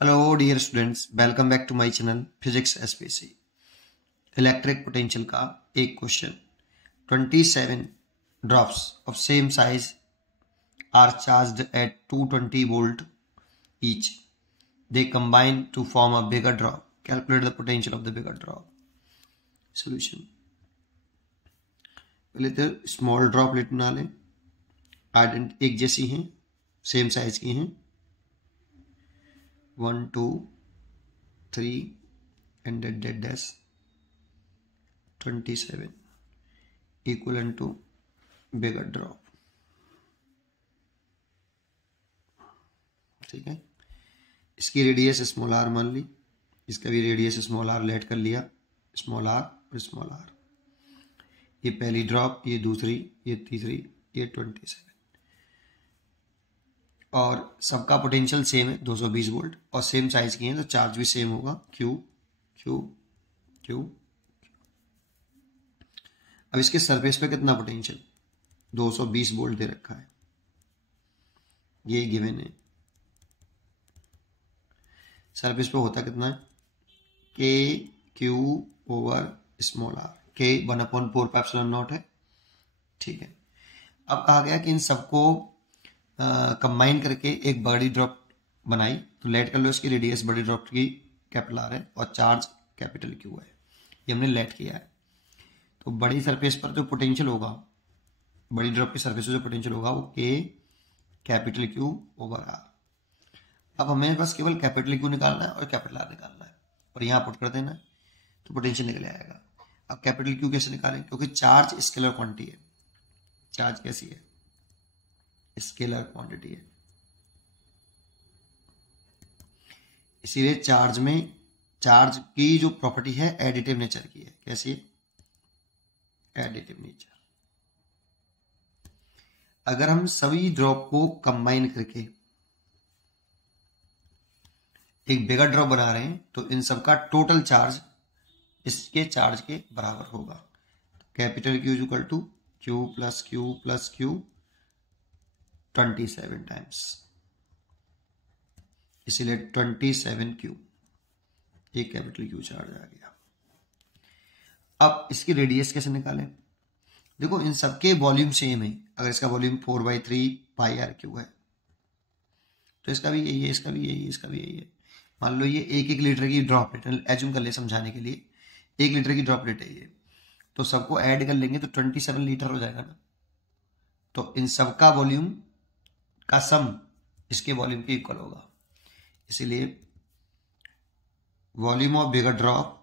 Hello dear students, welcome back to my channel physics SPC. Electric potential का एक question. 27 drops of same size are charged at 220 volt each. They combine to form a bigger drop. Calculate the potential of the bigger drop. Solution. पहले तो small droplet बना लें। एक जैसी हैं, same size की हैं। 1 2 3 and that dash 27 equivalent to bigger drop। ठीक है, इसकी रेडियस स्मॉल आर मान ली, इसका भी रेडियस स्मॉल आर लेट कर लिया, स्मॉल आर और स्मॉल आर। ये पहली ड्रॉप, ये दूसरी, ये तीसरी, ये 27 और सबका पोटेंशियल सेम है 220 वोल्ट और सेम साइज की है तो चार्ज भी सेम होगा क्यू क्यू क्यू। अब इसके सरफेस पे कितना पोटेंशियल 220 वोल्ट दे रखा है, ये गिवन है। सरफेस पे होता कितना है के क्यू ओवर स्मॉल आर, के 1/4 है। ठीक है, अब कहा गया कि इन सबको कंबाइन करके एक बड़ी ड्रॉप बनाई तो लेट कर लो, इसकी रेडियस बड़ी ड्रॉप की कैपिटल आर है और चार्ज कैपिटल क्यू है। ये हमने लेट किया है। तो बड़ी सरफेस पर जो पोटेंशियल होगा, बड़ी ड्रॉप की सरफेस पर जो पोटेंशियल होगा वो के कैपिटल क्यू ओवर आर। अब हमें बस केवल कैपिटल क्यू निकालना है और कैपिटल आर निकालना है और यहाँ पुट कर देना है तो पोटेंशियल निकल आएगा। अब कैपिटल क्यू कैसे निकालें, क्योंकि चार्ज स्केलर क्वांटिटी है। चार्ज कैसी है, स्केलर क्वांटिटी है, इसीलिए चार्ज में चार्ज की जो प्रॉपर्टी है एडिटिव नेचर की है। कैसी है, एडिटिव नेचर। अगर हम सभी ड्रॉप को कंबाइन करके एक बिगर ड्रॉप बना रहे हैं तो इन सबका टोटल चार्ज इसके चार्ज के बराबर होगा। Capital Q equal to Q plus Q plus Q 27 times, इसीलिए 27 क्यू, एक कैपिटल क्यू चार्ज आ गया। अब इसकी रेडियस कैसे निकालें, देखो इन सबके वॉल्यूम सेम है। अगर इसका वॉल्यूम 4/3 पाई आर क्यू है तो इसका भी यही है, इसका भी यही है, इसका भी यही है। मान लो ये 1-1 लीटर की ड्रॉपलेट है, एज्यूम कर ले समझाने के लिए 1 लीटर की ड्रॉपलेट है ये, तो सबको ऐड कर लेंगे तो 27 लीटर हो जाएगा ना। तो इन सबका वॉल्यूम का सम इसके वॉल्यूम के इक्वल होगा, इसीलिए वॉल्यूम ऑफ बिगर ड्रॉप,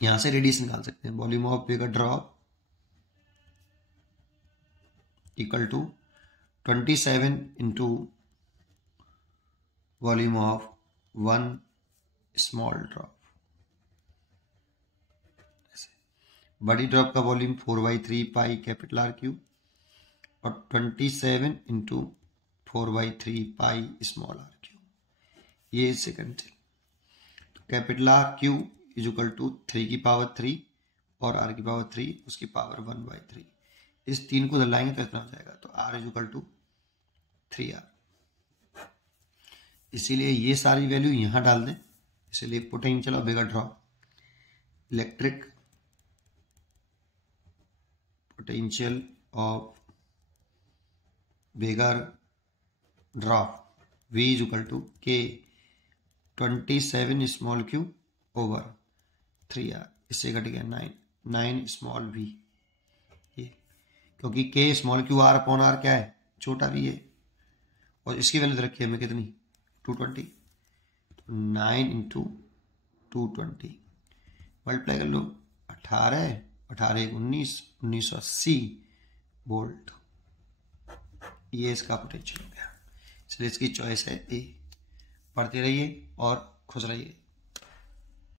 यहां से रेडियस निकाल सकते हैं। Volume of bigger drop equal to 27 into volume of 1 small drop. बड़ी ड्रॉप का volume 4/3 pi capital R cube और 27 into 4/3 pi small R cube, ये सेकंड है। तो capital R cube is equal to 3 की पावर 3 और आर की power 3, उसकी पावर 1/3। इस 3 को दलाएंगे तो इतना हो जाएगा, तो are is equal to 3R। इसीलिए ये सारी वैल्यू यहां डाल दें। इसीलिए potential of bigger drop, electric potential of bigger drop V is equal to K 27 small Q over 3R, इससे घट गया 9 स्मॉल v। ये क्योंकि K small Q R upon R क्या है, छोटा भी है, और इसकी वैल्यू रखी है हमें कितनी 220, तो 9 इंटू 220 मल्टीप्लाई कर लो, 18 19 1980 वोल्ट। ये इसका पोटेंशियल हो गया, इसलिए इसकी चॉइस है ए। पढ़ते रहिए और खुश रहिए।